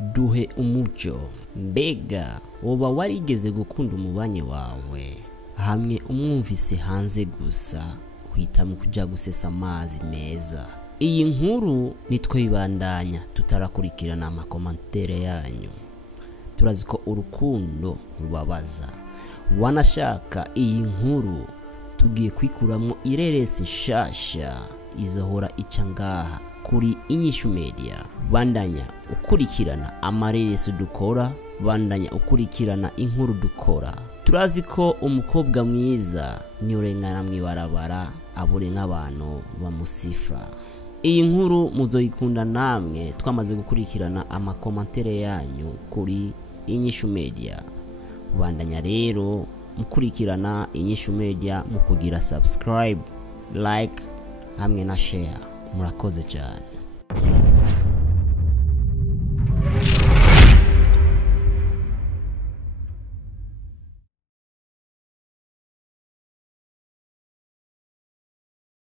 duhe umuco. Mbega woba warigeze gukunda umubanyi wawe hamwe umwumvise hanze gusa uhitamo kuja gusesa amazi meza? Iyi nkuru nitwe ibandanya tutarakurikirana amakomantere yanyu. Turazi ko urukundo rubabaza. Wanashaka iyi nkuru tugiye kwikuramwo ireresi nshasha izohora ica ngaha kuri Inyishu Media. Bandanya ukurikirana amareresi dukora, bandanya ukurikirana inkuru dukora. Turazi ko umukobwa mwiza ni urengana mwibarabara abure nk'abantu bamusifa. Iyi nkuru muzoyikunda namwe twamaze gukurikirana amakomantere yanyu kuri Inyishu Media. Bandanya rero mukurikirana Inyishu Media mu kugira subscribe, like hamwe na share. Murakoze cyane.